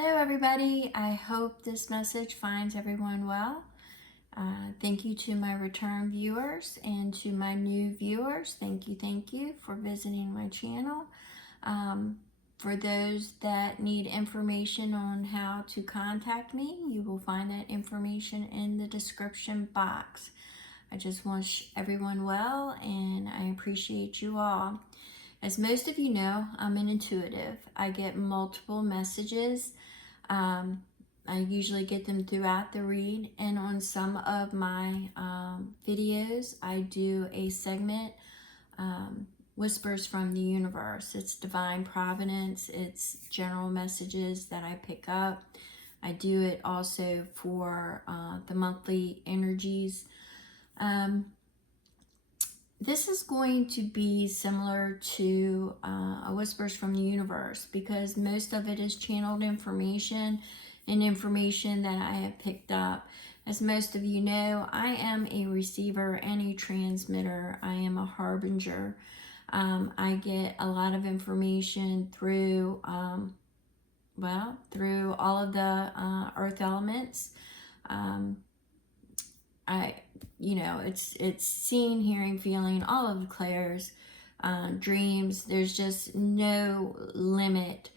Hello everybody, I hope this message finds everyone well. Thank you to my return viewers and to my new viewers. Thank you for visiting my channel. For those that need information on how to contact me, you will find that information in the description box. I just wish everyone well and I appreciate you all. As most of you know, I'm an intuitive. I get multiple messages. I usually get them throughout the read, and on some of my videos, I do a segment, Whispers from the Universe. It's divine providence. It's general messages that I pick up. I do it also for the monthly energies. This is going to be similar to a Whispers from the Universe because most of it is channeled information and information that I have picked up. As most of you know, I am a receiver and a transmitter. I am a harbinger. I get a lot of information through, through all of the earth elements. It's seeing, hearing, feeling, all of the clairs, dreams. There's just no limit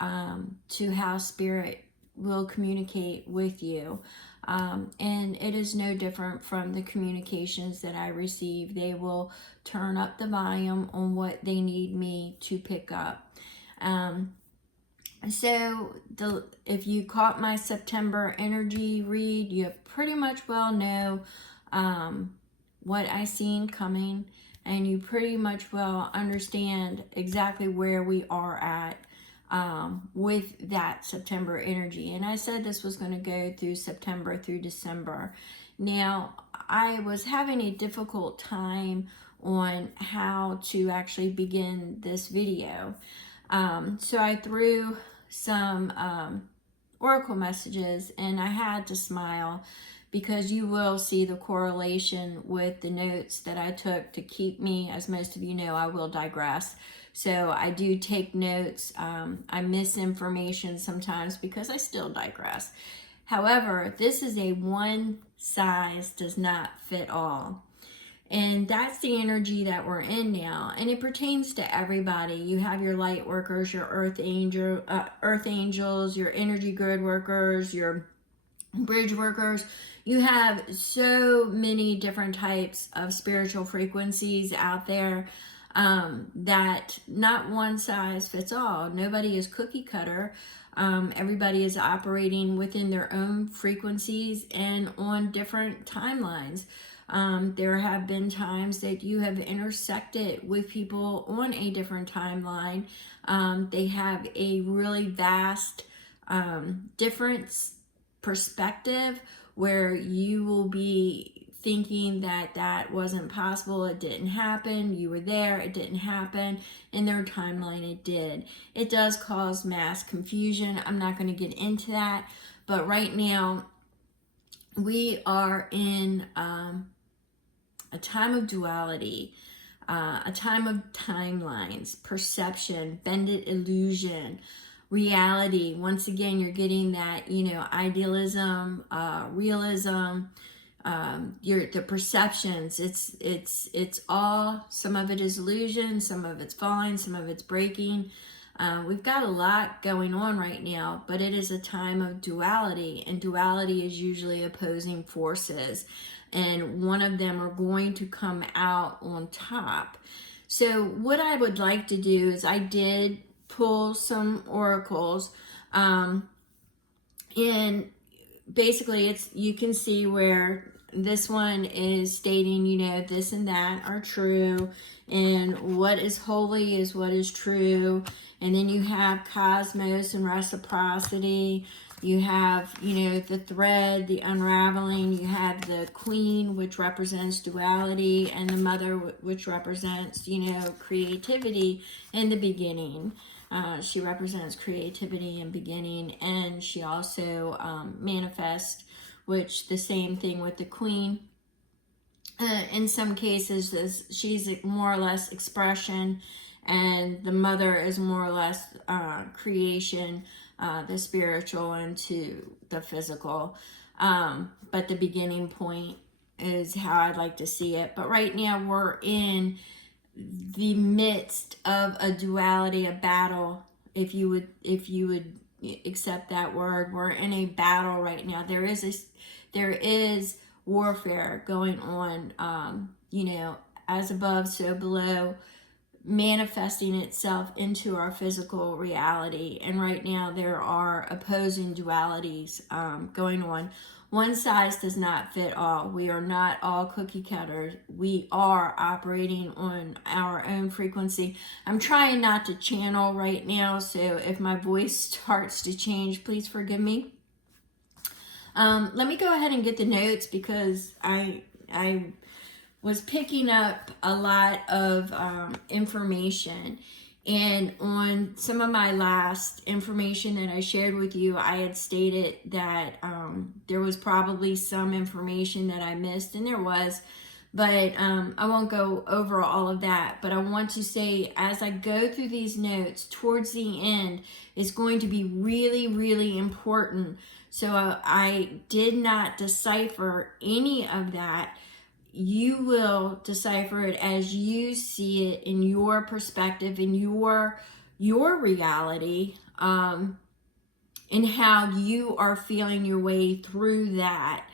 to how spirit will communicate with you. And it is no different from the communications that I receive. They will turn up the volume on what they need me to pick up. So if you caught my September energy read, you pretty much well know what I seen coming, and you pretty much well understand exactly where we are at with that September energy. And I said this was going to go through September through December. Now, I was having a difficult time on how to actually begin this video. So I threw some oracle messages, and I had to smile because you will see the correlation with the notes that I took to keep me, as most of you know, I will digress. So I do take notes. I miss information sometimes because I still digress. However, this is a one size does not fit all. And that's the energy that we're in now. And it pertains to everybody. You have your light workers, your earth angels, your energy grid workers, your bridge workers. You have so many different types of spiritual frequencies out there that not one size fits all. Nobody is cookie cutter. Everybody is operating within their own frequencies and on different timelines. There have been times that you have intersected with people on a different timeline. They have a really vast difference perspective where you will be thinking that that wasn't possible, it didn't happen, you were there, it didn't happen, in their timeline it did. It does cause mass confusion. I'm not going to get into that, but right now we are in a time of duality, a time of timelines, perception, bended illusion, reality. Once again, you're getting that, idealism, realism, the perceptions. It's all, some of it is illusion, some of it's falling, some of it's breaking. We've got a lot going on right now, but it is a time of duality, and duality is usually opposing forces, and one of them are going to come out on top. So what I would like to do is I did pull some oracles, and basically you can see where this one is stating, this and that are true, and what is holy is what is true. And then you have cosmos and reciprocity. You have, the thread, the unraveling. You have the queen, which represents duality, and the mother, which represents, creativity in the beginning. She represents creativity and beginning, and she also manifests, which the same thing with the queen. In some cases, she's more or less expression, and the mother is more or less creation, the spiritual into the physical. But the beginning point is how I'd like to see it. But right now we're in the midst of a duality, a battle, if you would accept that word. We're in a battle right now. There is warfare going on, as above, so below, manifesting itself into our physical reality. And right now there are opposing dualities going on. One size does not fit all. We are not all cookie cutters. We are operating on our own frequency. I'm trying not to channel right now, so if my voice starts to change, please forgive me. Let me go ahead and get the notes, because I was picking up a lot of information. And on some of my last information that I shared with you, I had stated that there was probably some information that I missed, and there was, but I won't go over all of that. But I want to say, as I go through these notes, towards the end, it's going to be really, really important. So I did not decipher any of that. You will decipher it as you see it in your perspective, in your reality, and how you are feeling your way through that.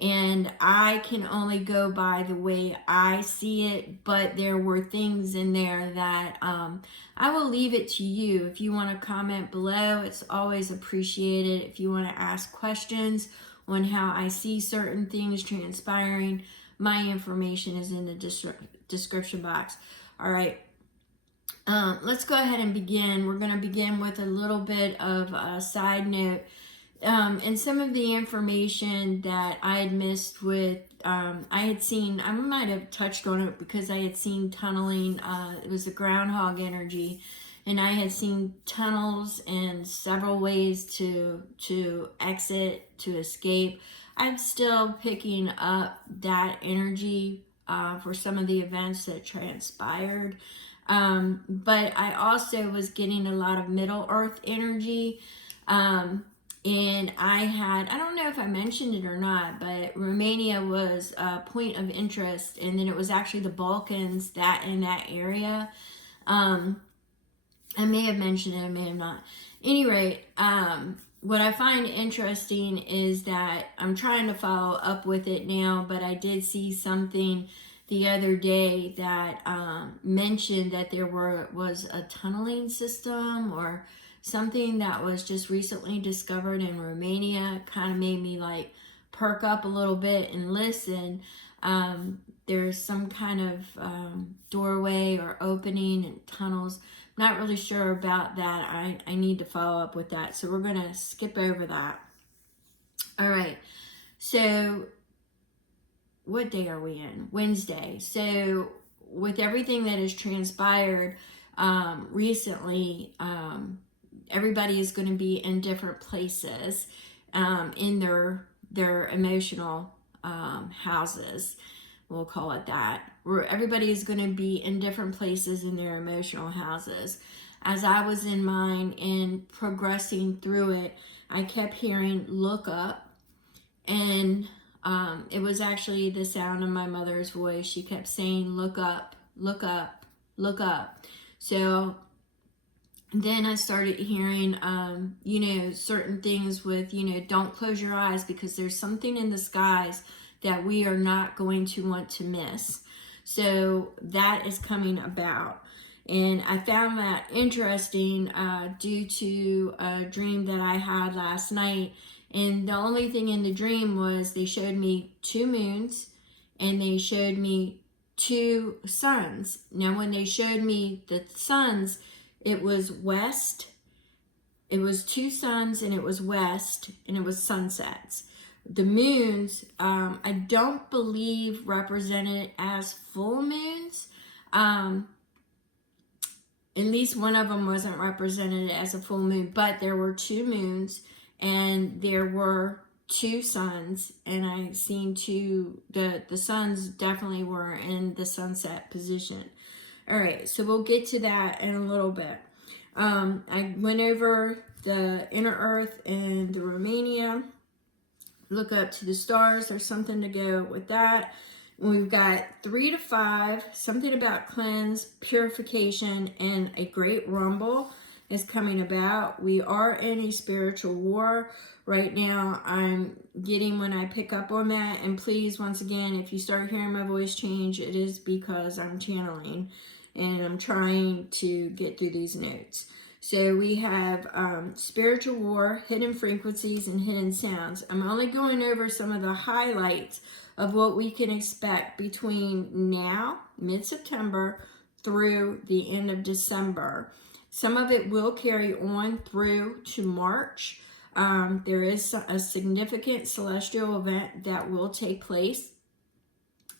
And I can only go by the way I see it, but there were things in there that I will leave it to you. If you want to comment below, it's always appreciated. If you want to ask questions on how I see certain things transpiring, my information is in the description box. All right. Let's go ahead and begin. We're going to begin with a little bit of a side note. And some of the information that I had missed with, I had seen, I might have touched on it because I had seen tunneling. It was a groundhog energy. And I had seen tunnels and several ways to exit, to escape. I'm still picking up that energy for some of the events that transpired. But I also was getting a lot of Middle Earth energy. And I don't know if I mentioned it or not, but Romania was a point of interest. And then it was actually the Balkans in that area. I may have mentioned it, I may have not. Any rate, what I find interesting is that I'm trying to follow up with it now, but I did see something the other day that mentioned that there was a tunneling system or something that was just recently discovered in Romania. Kind of made me like perk up a little bit and listen. There's some kind of doorway or opening and tunnels. Not really sure about that. I need to follow up with that. So we're going to skip over that. All right. So what day are we in? Wednesday. So with everything that has transpired recently, everybody is going to be in different places in their emotional houses. We'll call it that. Where everybody is going to be in different places in their emotional houses. As I was in mine and progressing through it, I kept hearing look up. And it was actually the sound of my mother's voice. She kept saying, look up, look up, look up. So then I started hearing, certain things with, don't close your eyes, because there's something in the skies that we are not going to want to miss. So that is coming about. And I found that interesting due to a dream that I had last night. And the only thing in the dream was they showed me 2 moons and they showed me 2 suns. Now, when they showed me the suns, it was west. It was 2 suns and it was west and it was sunsets. The moons, I don't believe represented as full moons. At least one of them wasn't represented as a full moon, but there were 2 moons and there were 2 suns, and I seen the suns definitely were in the sunset position. All right, so we'll get to that in a little bit. I went over the inner earth and the Romania. Look up to the stars. There's something to go with that. We've got 3 to 5, something about cleanse, purification, and a great rumble is coming about. We are in a spiritual war right now. I'm getting when I pick up on that. And please, once again, if you start hearing my voice change, it is because I'm channeling and I'm trying to get through these notes. So we have spiritual war, hidden frequencies, and hidden sounds. I'm only going over some of the highlights of what we can expect between now, mid-September, through the end of December. Some of it will carry on through to March. There is a significant celestial event that will take place.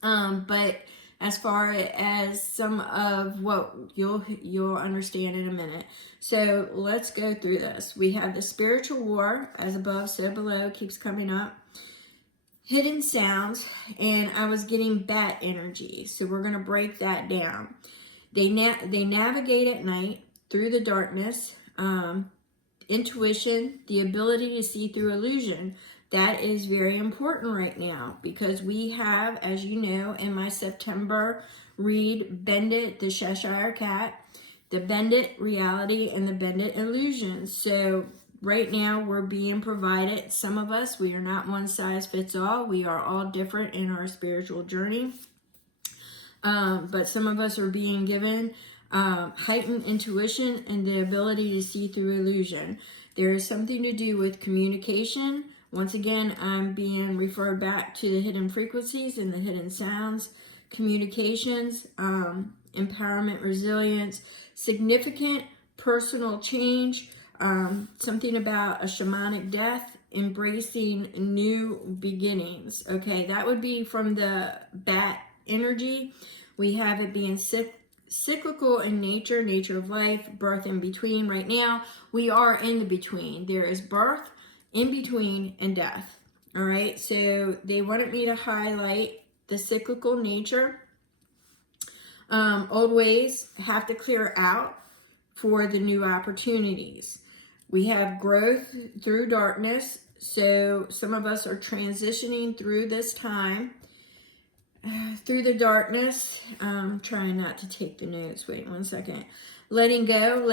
But as far as some of what you'll understand in a minute. So let's go through this. We have the spiritual war, as above, so below, keeps coming up. Hidden sounds, and I was getting bat energy, so we're going to break that down. They navigate at night through the darkness. Intuition, the ability to see through illusion. That is very important right now because we have, as you know, in my September read, Bendit, the Cheshire Cat, the Bendit reality, and the Bendit illusion. So right now we're being provided, some of us, we are not one size fits all. We are all different in our spiritual journey. But some of us are being given heightened intuition and the ability to see through illusion. There is something to do with communication. Once again, I'm being referred back to the hidden frequencies and the hidden sounds. Communications, empowerment, resilience, significant personal change, something about a shamanic death, embracing new beginnings. Okay, that would be from the bat energy. We have it being cyclical in nature, nature of life, birth in between. Right now, we are in the between. There is birth, in between, and death. All right, so they wanted me to highlight the cyclical nature. Old ways have to clear out for the new opportunities. We have growth through darkness. So some of us are transitioning through this time, through the darkness. Trying not to take the notes. Wait 1 second. Letting go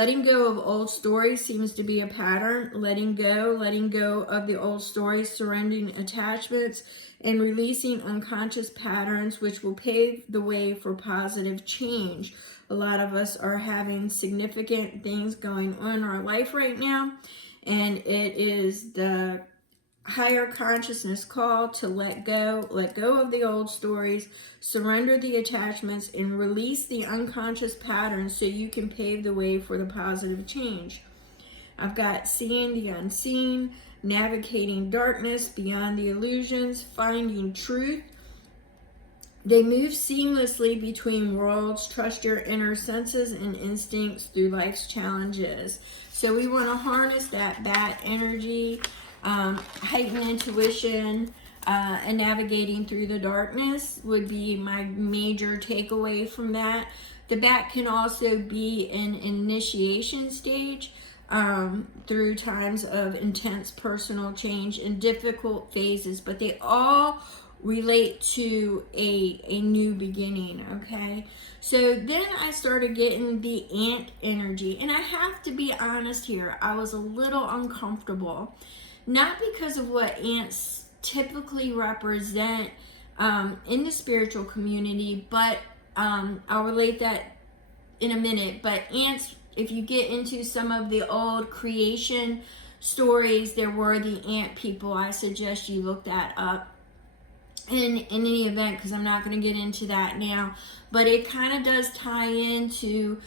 of old stories seems to be a pattern. Letting go of the old stories, surrendering attachments, and releasing unconscious patterns, which will pave the way for positive change. A lot of us are having significant things going on in our life right now, and it is the higher consciousness call to let go of the old stories, surrender the attachments, and release the unconscious patterns so you can pave the way for the positive change. I've got seeing the unseen, navigating darkness beyond the illusions, finding truth. They move seamlessly between worlds. Trust your inner senses and instincts through life's challenges. So we want to harness that bat energy, heightened intuition, and navigating through the darkness would be my major takeaway from that. The bat can also be an initiation stage through times of intense personal change and difficult phases, but they all relate to a new beginning. Okay, so then I started getting the ant energy, and I have to be honest here, I was a little uncomfortable. Not because of what ants typically represent in the spiritual community, but I'll relate that in a minute. But ants, if you get into some of the old creation stories, there were the ant people. I suggest you look that up in any event, because I'm not going to get into that now. But it kind of does tie into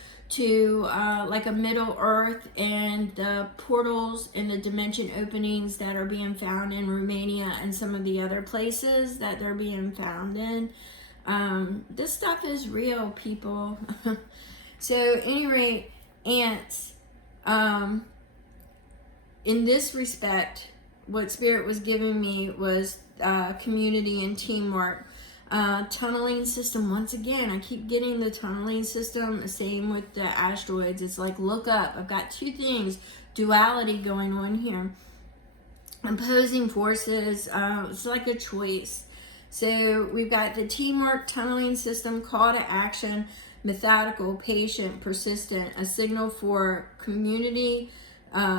like a Middle Earth and the portals and the dimension openings that are being found in Romania and some of the other places that they're being found in. This stuff is real, people. So at any rate, ants, in this respect, what Spirit was giving me was community and teamwork. Tunneling system, once again, I keep getting the tunneling system. Same with the asteroids. It's like, look up. I've got two things, duality going on here. Opposing forces, it's like a choice. So we've got the teamwork, tunneling system, call to action, methodical, patient, persistent, a signal for community,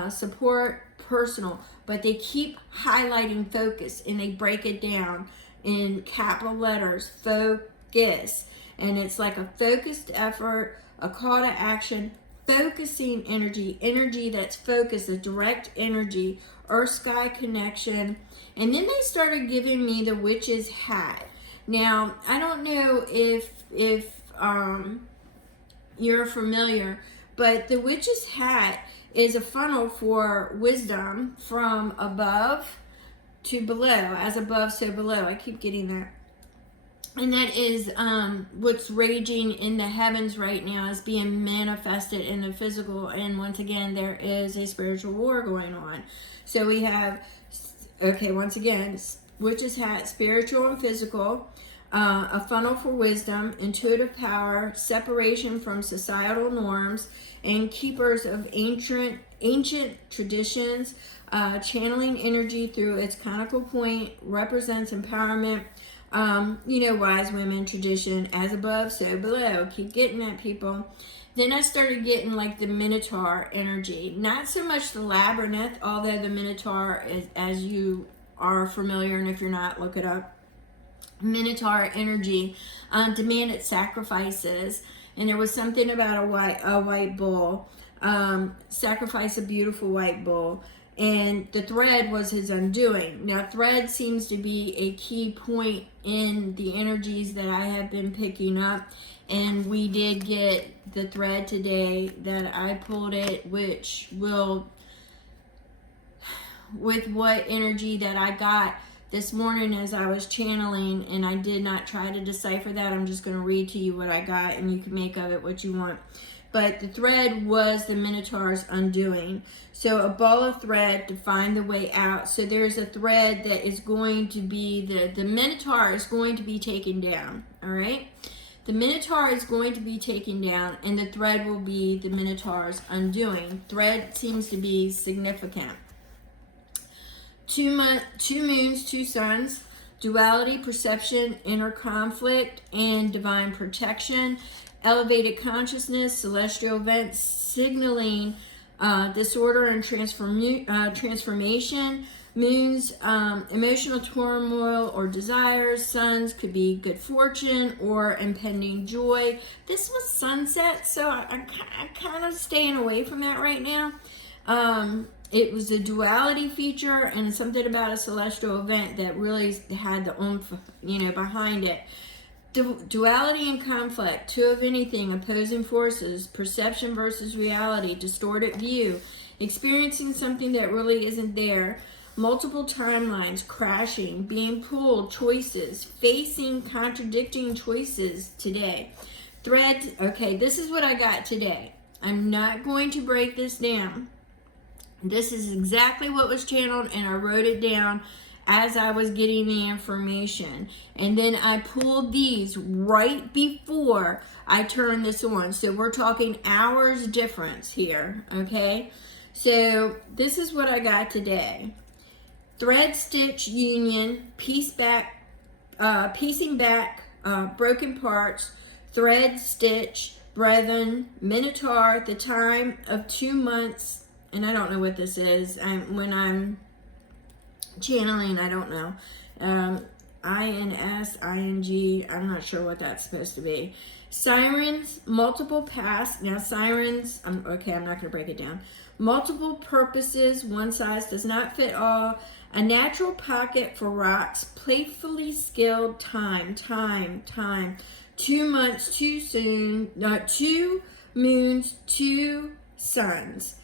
support, personal. But they keep highlighting focus, and they break it down in capital letters, focus. And it's like a focused effort, a call to action, focusing energy, energy that's focused, a direct energy, earth sky connection. And then they started giving me the witch's hat. Now, I don't know if you're familiar, but the witch's hat is a funnel for wisdom from above to below, as above so below. I keep getting that. And that is what's raging in the heavens right now is being manifested in the physical. And once again, there is a spiritual war going on. So we have, okay, once again, witch's hat, spiritual and physical, a funnel for wisdom, intuitive power, separation from societal norms, and keepers of ancient traditions. Channeling energy through its conical point represents empowerment. Wise women tradition, as above, so below. Keep getting that, people. Then I started getting like the Minotaur energy. Not so much the labyrinth, although the Minotaur is, as you are familiar, and if you're not, look it up. Minotaur energy demanded sacrifices, and there was something about a white bull. Sacrifice a beautiful white bull. And the thread was his undoing. Now, thread seems to be a key point in the energies that I have been picking up. And we did get the thread today that I pulled it, which will, with what energy that I got this morning as I was channeling, and I did not try to decipher that. I'm just going to read to you what I got, and you can make of it what you want. But the thread was the Minotaur's undoing. So a ball of thread to find the way out. So there's a thread that is going to be, the Minotaur is going to be taken down, all right? The Minotaur is going to be taken down, and the thread will be the Minotaur's undoing. Thread seems to be significant. 2 moons, 2 suns, duality, perception, inner conflict, and divine protection. Elevated consciousness, celestial events, signaling disorder and transformation. Moons, emotional turmoil or desires. Suns could be good fortune or impending joy. This was sunset, so I'm kind of staying away from that right now. It was a duality feature and something about a celestial event that really had the oomph, behind it. Duality and conflict, 2 of anything, opposing forces, perception versus reality, distorted view, experiencing something that really isn't there, multiple timelines, crashing, being pulled, choices, facing contradicting choices today. Thread, okay, this is what I got today. I'm not going to break this down. This is exactly what was channeled, and I wrote it down as I was getting the information. And then I pulled these right before I turned this on. So we're talking hours difference here, okay? So this is what I got today. Thread, stitch, union, piecing back broken parts, thread, stitch, brethren, Minotaur, the time of 2 months, and I don't know what this is. When I'm channeling, I don't know. INS, ING, I'm not sure what that's supposed to be. Sirens, multiple paths. Now sirens, okay, I'm not going to break it down. Multiple purposes, one size does not fit all. A natural pocket for rocks, playfully skilled time. 2 months too soon, 2 moons, 2 suns.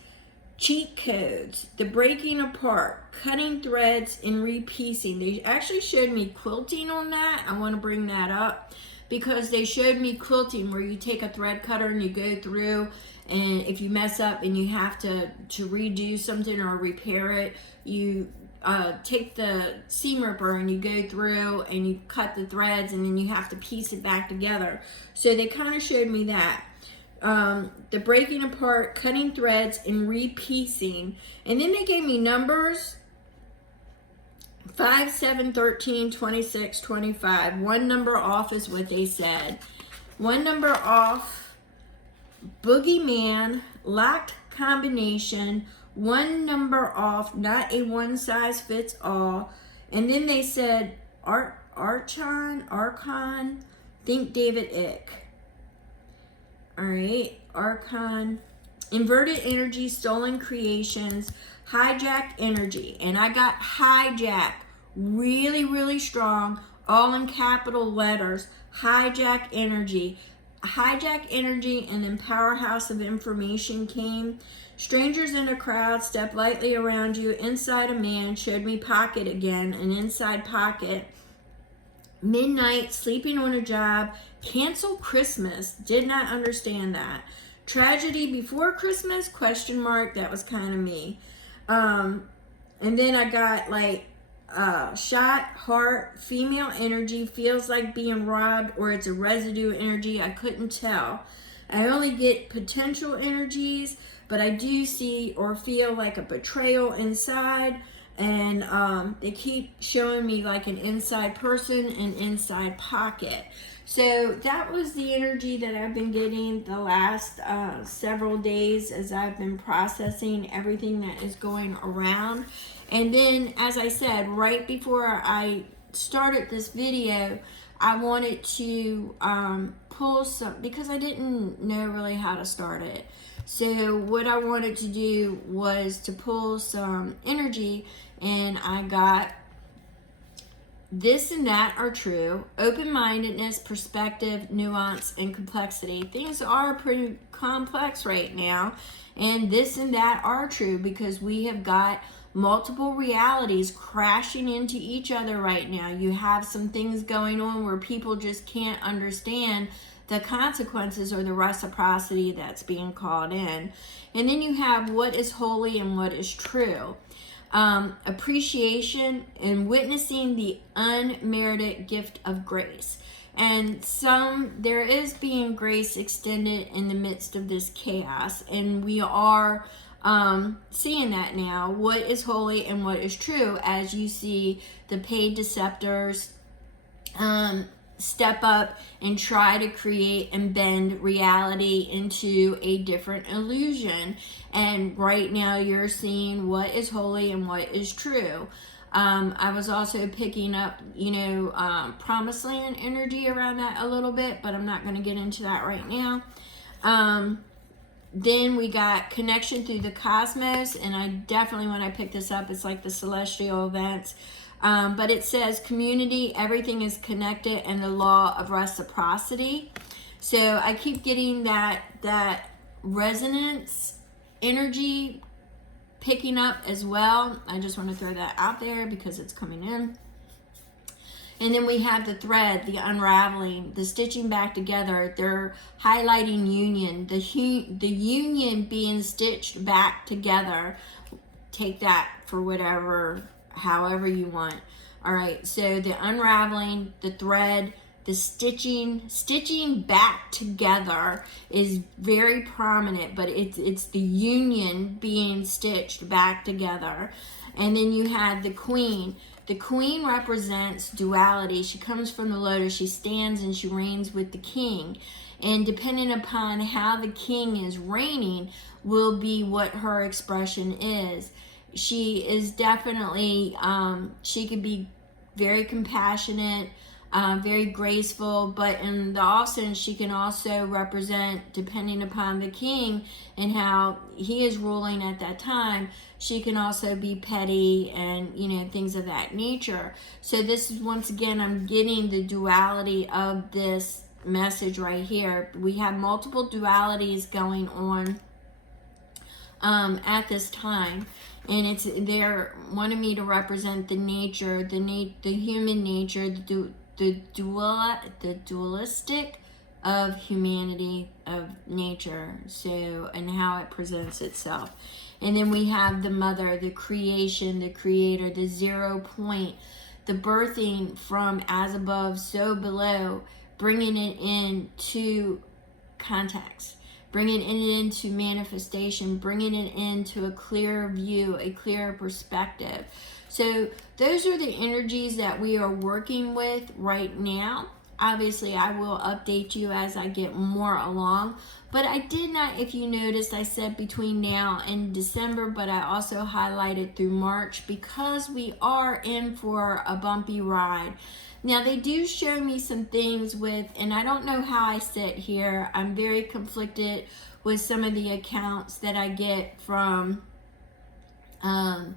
Cheat codes, the breaking apart, cutting threads, and repiecing. They actually showed me quilting on that. I want to bring that up because they showed me quilting where you take a thread cutter and you go through, and if you mess up and you have to redo something or repair it, you take the seam ripper and you go through and you cut the threads and then you have to piece it back together. So they kind of showed me that. The breaking apart, cutting threads, and repiecing. And then they gave me numbers: 5, 7, 13, 26, 25. One number off is what they said. One number off: boogeyman, locked combination. One number off, not a one size fits all. And then they said Archon, think David Icke. All right, Archon, inverted energy, stolen creations, hijacked energy. And I got hijack really, really strong, all in capital letters. Hijack energy. Hijack energy, and then powerhouse of information came. Strangers in a crowd step lightly around you. Inside a man, showed me pocket again, an inside pocket. Midnight, sleeping on a job. Cancel Christmas, did not understand that. Tragedy before Christmas, question mark, that was kind of me. And then I got like shot, heart, female energy, feels like being robbed, or it's a residue energy, I couldn't tell. I only get potential energies, but I do see or feel like a betrayal inside, and they keep showing me like an inside person, an inside pocket. So that was the energy that I've been getting the last several days as I've been processing everything that is going around. And then, as I said, right before I started this video, I wanted to pull some, because I didn't know really how to start it. So what I wanted to do was to pull some energy, and I got this and that are true, open-mindedness, perspective, nuance, and complexity. Things are pretty complex right now, and this and that are true because we have got multiple realities crashing into each other right now. You have some things going on where people just can't understand the consequences or the reciprocity that's being called in. And then you have what is holy and what is true. Appreciation and witnessing the unmerited gift of grace. And there is being grace extended in the midst of this chaos, and we are seeing that now. What is holy and what is true, as you see the paid deceptors step up and try to create and bend reality into a different illusion. And right now you're seeing what is holy and what is true. I was also picking up, promised land energy around that a little bit, but I'm not going to get into that right now. Then we got connection through the cosmos, and I definitely, when I picked this up, it's like the celestial events. But it says community, everything is connected, and the law of reciprocity. So I keep getting that resonance energy picking up as well. I just want to throw that out there because it's coming in. And then we have the thread, the unraveling, the stitching back together. They're highlighting union, the union being stitched back together. Take that for whatever, however you want. All right, so the unraveling, the thread, the stitching back together is very prominent, but it's the union being stitched back together. And then you have the queen. The queen represents duality. She comes from the lotus. She stands and she reigns with the king. And depending upon how the king is reigning will be what her expression is. She is definitely, she could be very compassionate, very graceful, but in the offsense, she can also represent, depending upon the king and how he is ruling at that time, she can also be petty and, things of that nature. So this is, once again, I'm getting the duality of this message right here. We have multiple dualities going on at this time. And they're wanting me to represent the nature, the human nature, the dualistic of humanity, of nature, so, and how it presents itself. And then we have the mother, the creation, the creator, the 0 point, the birthing from as above, so below, bringing it into context, bringing it into manifestation, bringing it into a clearer view, a clearer perspective. So those are the energies that we are working with right now. Obviously, I will update you as I get more along. But I did not, if you noticed, I said between now and December, but I also highlighted through March because we are in for a bumpy ride. Now, they do show me some things with, and I don't know how I sit here. I'm very conflicted with some of the accounts that I get from, I'm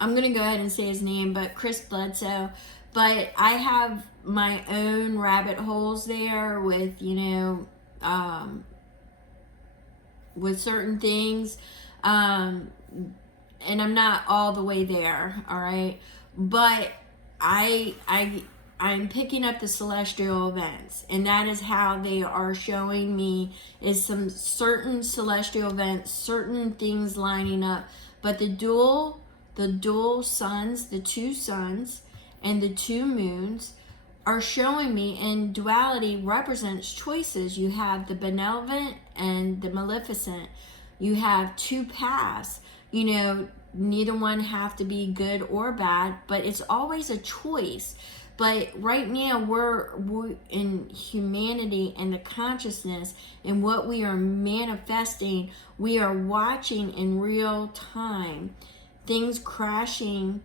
going to go ahead and say his name, but Chris Bledsoe. But I have my own rabbit holes there with, with certain things. And I'm not all the way there, all right? But I'm picking up the celestial events, and that is how they are showing me is some certain celestial events, certain things lining up. But the dual suns, the 2 suns and the 2 moons are showing me, and duality represents choices. You have the benevolent and the maleficent. You have 2 paths. Neither one have to be good or bad, but it's always a choice. But right now we're in humanity and the consciousness and what we are manifesting, we are watching in real time things crashing,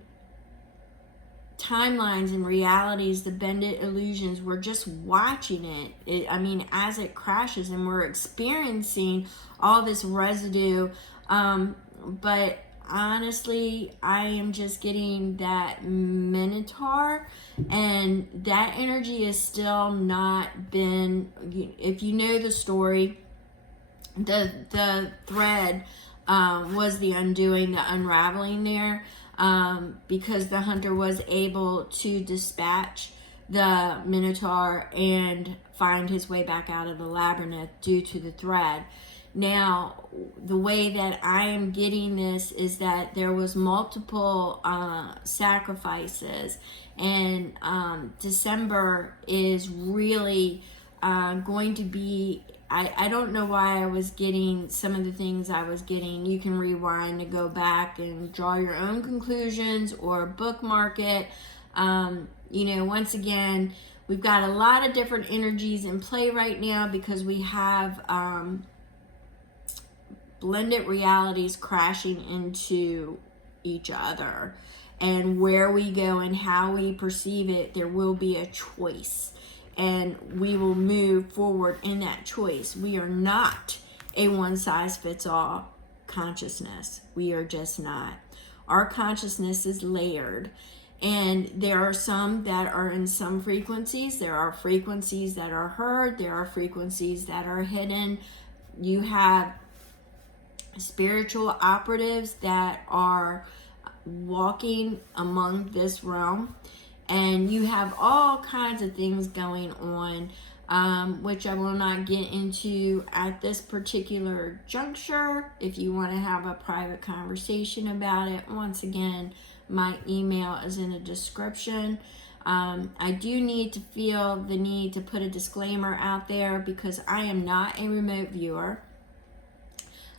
timelines and realities, the bended illusions. We're just watching it. As it crashes, and we're experiencing all this residue. But honestly, I am just getting that Minotaur, and that energy is still not been, if you know the story, the thread was the undoing, the unraveling there, because the hunter was able to dispatch the Minotaur and find his way back out of the labyrinth due to the thread. Now, the way that I am getting this is that there was multiple sacrifices, and December is really going to be, I don't know why I was getting some of the things I was getting. You can rewind to go back and draw your own conclusions or bookmark it. Once again, we've got a lot of different energies in play right now because we have blended realities crashing into each other, and where we go and how we perceive it, there will be a choice, and we will move forward in that choice. We are not a one-size-fits-all consciousness. We are just not. Our consciousness is layered, and there are some that are in some frequencies. There are frequencies that are heard. There are frequencies that are hidden. You have spiritual operatives that are walking among this realm, and you have all kinds of things going on, which I will not get into at this particular juncture. If you want to have a private conversation about it, once again, my email is in the description. I do need to feel the need to put a disclaimer out there because I am not a remote viewer.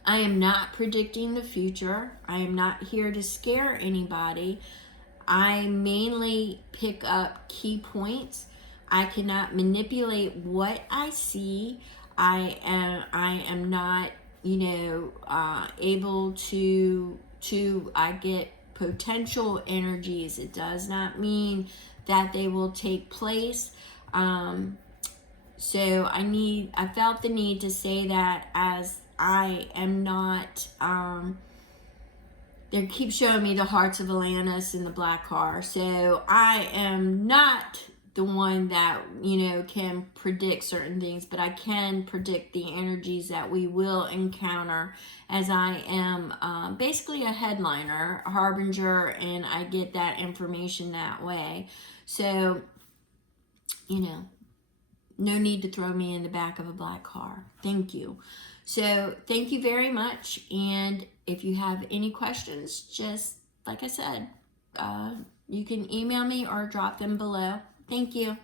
I am not predicting the future. I am not here to scare anybody. I mainly pick up key points. I cannot manipulate what I see. I am not, able to I get potential energies. It does not mean that they will take place. So I felt the need to say that, as I am not, they keep showing me the hearts of Atlantis in the black car. So I am not the one that, can predict certain things, but I can predict the energies that we will encounter, as I am basically a headliner, a harbinger, and I get that information that way. So, no need to throw me in the back of a black car. Thank you. So thank you very much. And if you have any questions, just like I said, you can email me or drop them below. Thank you.